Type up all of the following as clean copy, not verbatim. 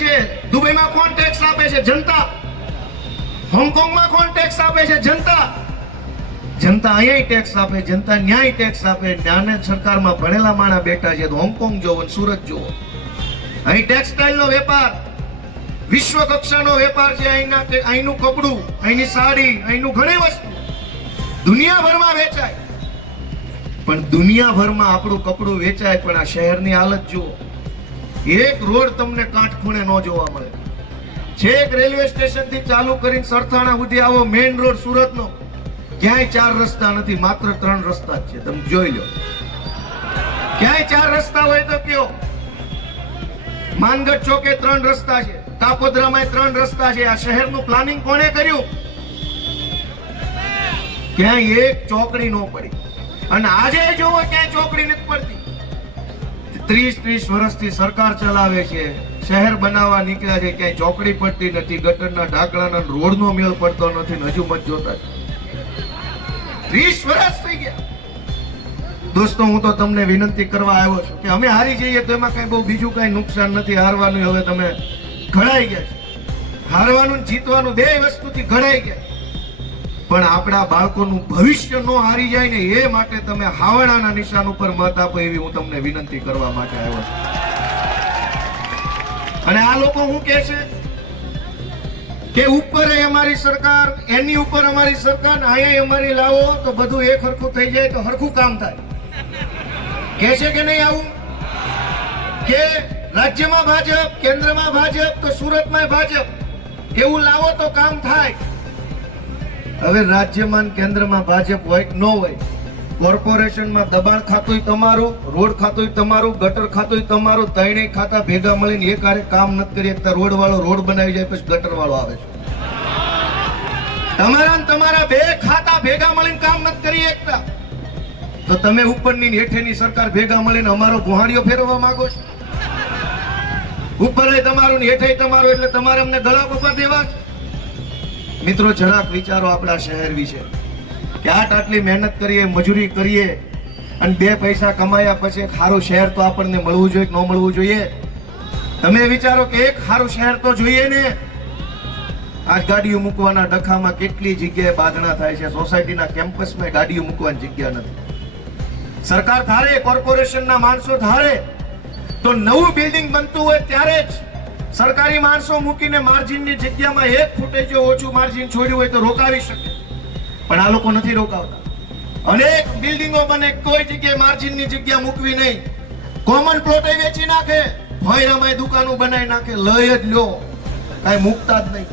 છે? દુબઈમાં કોણ ટેક્સ આપે છે? જનતા. હોંગકોંગમાં કોણ ટેક્સ આપે છે? જનતા. જનતા અહીંયા ટેક્સ આપે, જનતા ન્યાય ટેક્સ આપે. ન્યાય સરકારમાં ભણેલા માણા બેઠા છે. તો હોંગકોંગ જોવો, સુરત જોવો. અહીં ટેક્સટાઇલનો વેપાર, વિશ્વ કક્ષાનો વેપાર છે. અહીંનું કપડું, અહીંની સાડી, અહીંનું ઘણી વસ્તુ દુનિયાભરમાં વેચાય. પણ દુનિયાભરમાં આપણું કપડું વેચાય, પણ આ શહેરની હાલત જુઓ. એક રોડ તમને કાંઠખૂણે ન જોવા મળે. છેક રેલવે સ્ટેશન થી ચાલુ કરીને સરથાણા સુધી આવો મેઇન રોડ સુરતનો, ક્યાંય 4 રસ્તા નથી, માત્ર 3 રસ્તા જ છે. તમે જોઈ લો. ક્યાંય 4 રસ્તા હોય તો કયો? માનગઢ ચોકે 3 રસ્તા છે, કાપોદ્રામાં 3 રસ્તા છે. આ શહેરનું પ્લાનિંગ કોણે કર્યું? ક્યાંય એક ચોકડી ન પડી. અને આજે જોવો ક્યાંય ચોકડી નથી પડતી. 30 વર્ષથી સરકાર ચલાવે છે, શહેર બનાવવા નીકળ્યા છે, ક્યાંય ચોકડી પડતી નથી, ગટરના ઢાંકણાના રોડનો મેળ પડતો નથી. હજુ મત જોતા 30 વર્ષ થઈ ગયા. દોસ્તો, હું તો તમને વિનંતી કરવા આવ્યો છું કે અમે હારી જઈએ તો એમાં કઈ બહુ બીજું કઈ નુકસાન નથી. હારવાનું હવે તમે ઘડાઈ ગયા છે. હારવાનું જીતવાનું બે વસ્તુથી ઘડાઈ ગયા. પણ આપણા બાળકોનું ભવિષ્ય નો હારી જાય ને એ માટે તમે હાવડાના નિશાન ઉપર મત આપો, એવી હું તમને વિનંતી કરવા માટે આવ્યો છું. અને આ લોકો શું કહે છે કે ઉપર અમારી સરકાર, એની ઉપર અમારી સરકાર, અહીંયા અમારી લાવો તો બધું એક હરખું થઈ જાય, તો હરખું કામ થાય. કહે છે કે નહીં આવું? કે રાજ્યમાં ભાજપ, કેન્દ્રમાં ભાજપ, તો સુરતમાં ભાજપ, એવું લાવો તો કામ થાય. હવે રાજ્યમાં કેન્દ્રમાં ભાજપ હોય કે ન હોય, કોર્પોરેશનમાં દબાણ ખાતું તમારું, રોડ ખાતું તમારું, ગટર ખાતું તમારું, ત્રણેય ખાતા ભેગા મળીને એક હારે કામ નથી કરી શકતા. રોડ વાળો રોડ બનાવી જાય, પછી ગટર વાળો આવે છે. તમારા બે ખાતા ભેગા મળીને કામ નથી કરી શકતા, તો તમે ઉપરની હેઠેની સરકાર ભેગા મળીને અમારો ગુહાડીઓ ફેરવવા માંગો છો? ઉપર તમારું હેઠે તમારું, એટલે તમારે અમને ગળા ઉપર દેવા છે? મિત્રો, જરાક વિચારો આપણા શહેર વિશે કે આટલી મહેનત કરીએ, મજૂરી કરીએ અને 2 પૈસા કમાયા પછી એક સારું શહેર તો આપણને મળવું જોઈએ કે ન મળવું જોઈએ? તમે વિચારો કે એક સારું શહેર તો જોઈએ ને. આ ગાડીઓ મૂકવાના ડખામાં કેટલી જગ્યાએ બાંધણા થાય છે. સોસાયટીના કેમ્પસમાં ગાડીઓ મૂકવાની જગ્યા નથી. સરકાર ધારે, કોર્પોરેશનના માણસો ધારે તો નવું બિલ્ડિંગ બનતું હોય ત્યારે જ સરકારી માણસો મૂકીને માર્જિનની જગ્યામાં 1 ફૂટે જો ઓછું માર્જિન છોડ્યું હોય તો રોકાવી શકે. પણ આ લોકો નથી રોકાવતા. અનેક બિલ્ડિંગો બને, કોઈ જગ્યાએ માર્જિનની જગ્યા મૂકવી નહીં. કોમન પ્લોટ વેચી નાખે, ભોયરામાં દુકાનો બનાવી નાખે, લઈ જ લો, કઈ મૂકતા જ નહીં.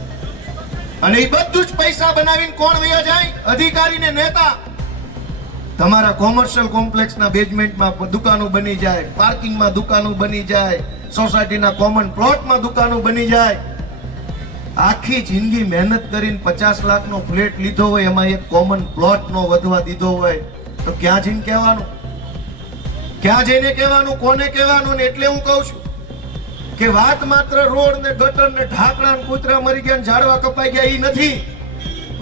અને એ બધું જ પૈસા બનાવીને કોણ વયા જાય? અધિકારી ને નેતા. તમારા કોમર્શિયલ કોમ્પ્લેક્સના બેઝમેન્ટમાં દુકાનો બની જાય, પાર્કિંગમાં દુકાનો બની જાય, સોસાયટીના કોમન પ્લોટમાં દુકાનો બની જાય. આખી જિંદગી મહેનત કરીને 50 લાખનો ફ્લેટ લીધો હોય, એમાં એક કોમન પ્લોટ નો વધવા દીધો હોય, તો ક્યાં જઈને કહેવાનું? ક્યાં જઈને કહેવાનું? કોને કહેવાનું? ને એટલે હું કહું છું કે વાત માત્ર રોડ ને ગટર ને ઢાંકણા ને કૂતરા મરી ગયા ને ઝાડવા કપાઈ ગયા એ નથી.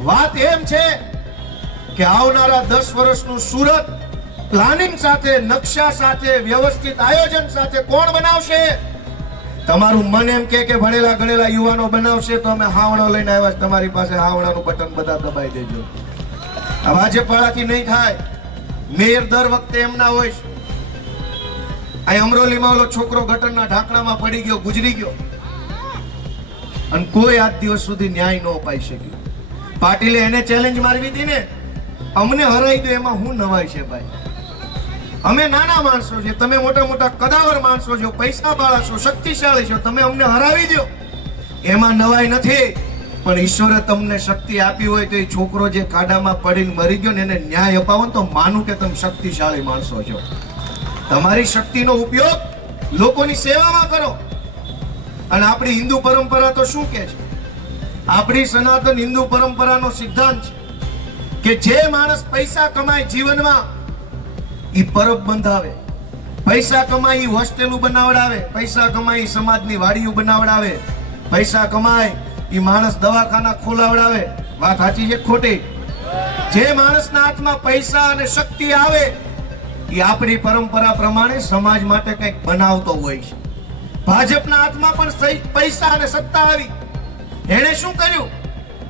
વાત એમ છે કે આવનારા 10 વર્ષનું સુરત પ્લાનિંગ સાથે, નકશા સાથે, વ્યવસ્થિત આયોજન સાથે કોણ બનાવશે? તમારું મન એમ કે ભણેલા ગણેલા યુવાનો બનાવશે, તો અમે હાવણો લઈને આવ્યા. તમારી પાસે હાવણાનું બટન બધા દબાઈ દેજો. આ ભાજપ વાળાથી નહીં થાય. મેયર દર વખતે એમના હોય. આ અમરોલીમાં ઓલો છોકરો ગટરના ઢાંકણામાં પડી ગયો, ગુજરી ગયો, અને કોઈ આજ દિવસ સુધી ન્યાય ન અપાઈ શક્યો. પાટીલે એને ચેલેન્જ મારવી હતી ને, અમને હરાઈ દો, એમાં હું નવાઈ છે ભાઈ? અમે નાના માણસો છે, તમે મોટા મોટા કદાવર માણસો છો, પૈસા વાળા છો, શક્તિશાળી છો, તમે અમને હરાવી દો, એમાં નવાઈ નથી. પણ ઈશ્વરે તમને શક્તિ આપી હોય તો એ છોકરો જે ખાડામાં પડીને મરી ગયો ને એને ન્યાય અપાવો ને તો માનું કે તમે શક્તિશાળી માણસો છો. તમારી શક્તિનો ઉપયોગ લોકોની સેવામાં કરો. અને આપણી હિન્દુ પરંપરા તો શું કહે છે? આપણી સનાતન હિન્દુ પરંપરાનો સિદ્ધાંત છે કે જે માણસ પૈસા કમાય જીવનમાં, ઈ પરબ બંધાવે, પૈસા કમાય ઈ હોસ્ટેલો બનાવડાવે, પૈસા કમાય ઈ સમાજની વાડીઓ બનાવડાવે, પૈસા કમાય ઈ માણસ દવાખાના ખોલાવડાવે. વાત સાચી છે ખોટી? જે માણસના હાથમાં પૈસા અને શક્તિ આવે એ આપણી પરંપરા પ્રમાણે સમાજ માટે કંઈક બનાવતો હોય છે. ભાજપના હાથમાં પણ પૈસા અને સત્તા આવી. એણે શું કર્યું?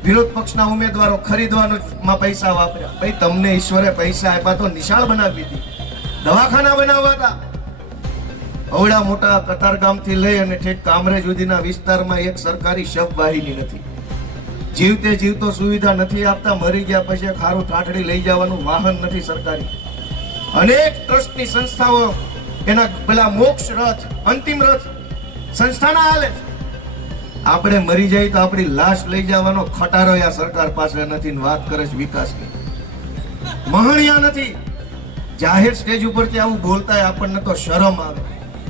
વિરોધ પક્ષના ઉમેદવારો ખરીદવામાં પૈસા વાપર્યા. ભાઈ, તમને ઈશ્વરે પૈસા આપ્યા તો નિશાળ બનાવી હતી, દવાખાના બનાવવા હતા. અવડા મોટા કતારગામથી લઈ અને ઠેક કામરેજ સુધીના વિસ્તારમાં એક સરકારી શબવાહિની નથી. જીવતે જીવતો સુવિધા નથી આપતા. મરી ગયા પછી ખારું ઠાઠડી લઈ જવાનું વાહન નથી સરકારી. અનેક ટ્રસ્ટની સંસ્થાઓ એના પેલા મોક્ષ રથ, અંતિમ રથ સંસ્થાના હાલે. આપણે મરી જાય તો આપણી લાશ લઈ જવાનો ખટારો આ સરકાર પાસે નથી. વાત કરે છે વિકાસની, મહણિયા નથી. જાહેર સ્ટેજ ઉપરથી આવું બોલતા આપણને તો શરમ આવે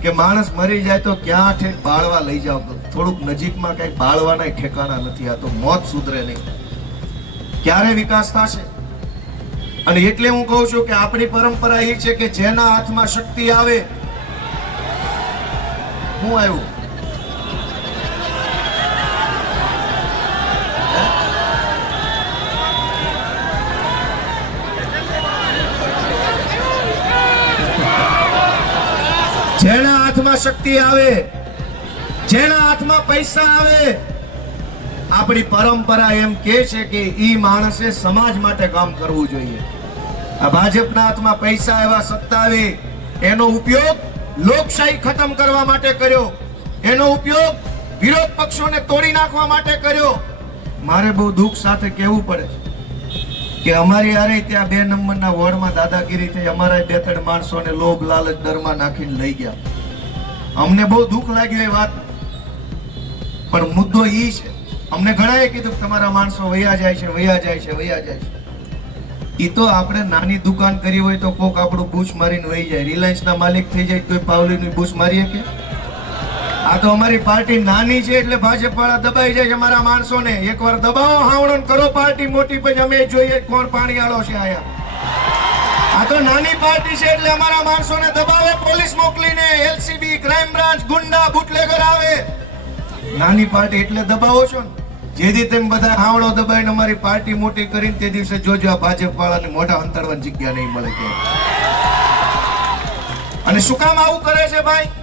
કે માણસ મરી જાય તો ક્યાં ઠેક બાળવા લઈ જાવ. થોડુંક નજીકમાં કઈક બાળવાના ઠેકાણા નથી. આ તો મોત સુધરે નહીં. ક્યારે વિકાસ થશે? અને એટલે હું કહું છું કે આપણી પરંપરા એ છે કે જેના હાથમાં શક્તિ આવે. હું આવ્યું જેના હાથમાં શક્તિ આવે, જેના હાથમાં પૈસા આવે, આપણી પરંપરા એમ કે છે કે ઈ માણસે સમાજ માટે કામ કરવું જોઈએ. આ ભાજપના હાથમાં પૈસા એવા સત્તા આવે, એનો ઉપયોગ લોકશાહી ખતમ કરવા માટે કર્યો, એનો ઉપયોગ વિરોધ પક્ષોને તોડી નાખવા માટે કર્યો. મારે બહુ દુઃખ સાથે કહેવું પડે છે કે અમારી આરે ત્યાં 2 નંબરના વોર્ડમાં દાદાગીરી થઈ. અમારા 2-3 માણસોને લોભ લાલચ ડરમાં નાખીને લઈ ગયા. અમને બહુ દુઃખ લાગ્યું એ વાત. પણ મુદ્દો ઈ છે, અમને ઘણાએ કીધું કે તમારા માણસો વયા જાય છે, વયા જાય છે, વયા જાય છે. ઈ તો આપણે નાની દુકાન કરી હોય તો કોક આપણું બૂચ મારીને વહી જાય. રિલાયન્સના માલિક થઈ જાય તો પાવલીની બૂચ મારીએ કે? આ તો અમારી પાર્ટી નાની છે એટલે ભાજપ વાળા દબાઈ જાય છે અમારા માણસોને. એકવાર દબાવો, હાવણો કરો પાર્ટી મોટી, પછી અમે જોઈએ કોણ પાણીવાળો છે આયા. આ તો નાની પાર્ટી છે એટલે અમારા માણસોને દબાવે, પોલીસ મોકલીને, એલસીબી, ક્રાઇમ બ્રાન્ચ, ગુંડા, બુટલેગર આવે. નાની પાર્ટી એટલે દબાવો છો ને. જેથી તેમ બધા હાવણો દબાઈને અમારી પાર્ટી મોટી કરીને તે દિવસે જોજો આ ભાજપ વાળાને મોઢા અંતરવાની જગ્યા નહીં મળે કે. અને શું કામ આવું કરે છે ભાઈ?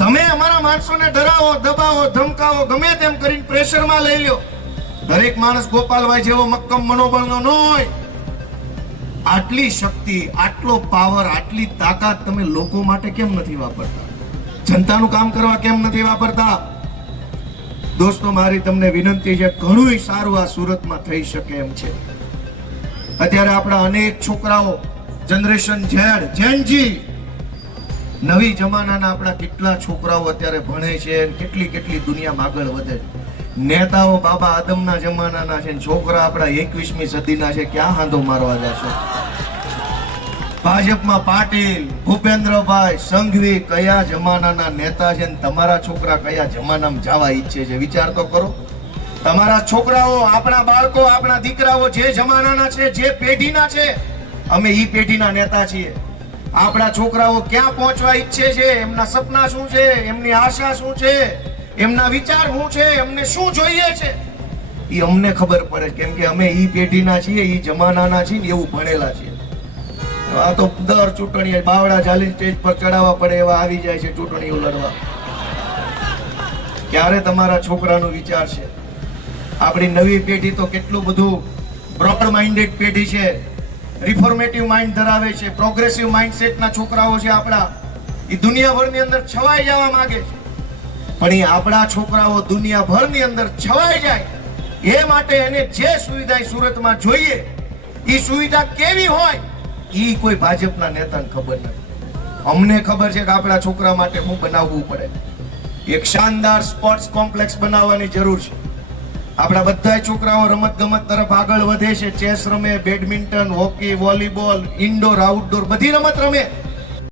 તમે અમારા માણસોને ડરાવો, દબાવો, ધમકાવો, ગમે તેમ કરીને પ્રેશરમાં લઈ લ્યો. દરેક માણસ ગોપાલભાઈ જેવો મક્કમ મનોબળનો ન હોય. આટલી શક્તિ, આટલો પાવર, આટલી તાકાત તમે લોકો માટે કેમ નથી વાપરતા? જનતાનું કામ કરવા કેમ નથી વાપરતા? દોસ્તો, મારી તમને વિનંતી છે, ઘણું સારું આ સુરતમાં થઈ શકે એમ છે. અત્યારે આપણા અનેક છોકરાઓ, જનરેશન ઝેડ, જેનજી, નવી જમાનાના આપણા કેટલા છોકરાઓ અત્યારે ભણે છે, કેટલી કેટલી દુનિયામાં આગળ વધે છે. નેતાઓ બાબા આદમના જમાનાના છે, છોકરા આપણા 21મી સદીના છે. ક્યાં હાંધો મારવા જશો? ભાજપમાં પાટીલ, ભૂપેન્દ્રભાઈ, સંઘવી કયા જમાનાના નેતા છે, તમારા છોકરા કયા જમાનામાં જવા ઈચ્છે છે? વિચાર તો કરો. તમારા છોકરાઓ, આપણા બાળકો, આપણા દીકરાઓ જે જમાનાના છે, જે પેઢીના છે, અમે ઈ પેઢીના નેતા છીએ. આપણા છોકરાઓ ક્યાં પહોંચવા ઈચ્છે છે, એમના સપના શું છે, એમની આશા શું છે, એમના વિચાર શું છે, એમને શું જોઈએ છે, એ અમને ખબર પડે. કેમ કે અમે ઈ પેઢીના છીએ, ઈ જમાનાના છીએ ને એવું ભણેલા છીએ. આ તો દર ચૂંટણી બાવડા ચાલી સ્ટેજ પર ચડાવવા પડે એવા આવી જાય છે ચૂંટણીઓ લડવા. ક્યારે તમારા છોકરાનો વિચાર છે? આપણી નવી પેઢી તો કેટલું બધું બ્રોડ માઇન્ડેડ પેઢી છે, રિફોર્મેટિવ માઇન્ડ ધરાવે છે, પ્રોગ્રેસિવ માઇન્ડસેટના છોકરાઓ છે આપણા. એ દુનિયાભરની અંદર છવાઈ જવા માંગે છે. પણ એ આપણા છોકરાઓ દુનિયાભરની અંદર છવાઈ જાય એ માટે એને જે સુવિધા સુરતમાં જોઈએ, એ સુવિધા કેવી હોય એ કોઈ ભાજપના નેતાને ખબર નથી. અમને ખબર છે કે આપણા છોકરા માટે શું બનાવવું પડે. એક શાનદાર સ્પોર્ટ્સ કોમ્પ્લેક્સ બનાવવાની જરૂર છે. આપણા બધા છોકરાઓ રમત ગમત તરફ આગળ વધે છે. ચેસ રમે, badminton, hockey, volleyball, indoor, outdoor બધી રમત રમે.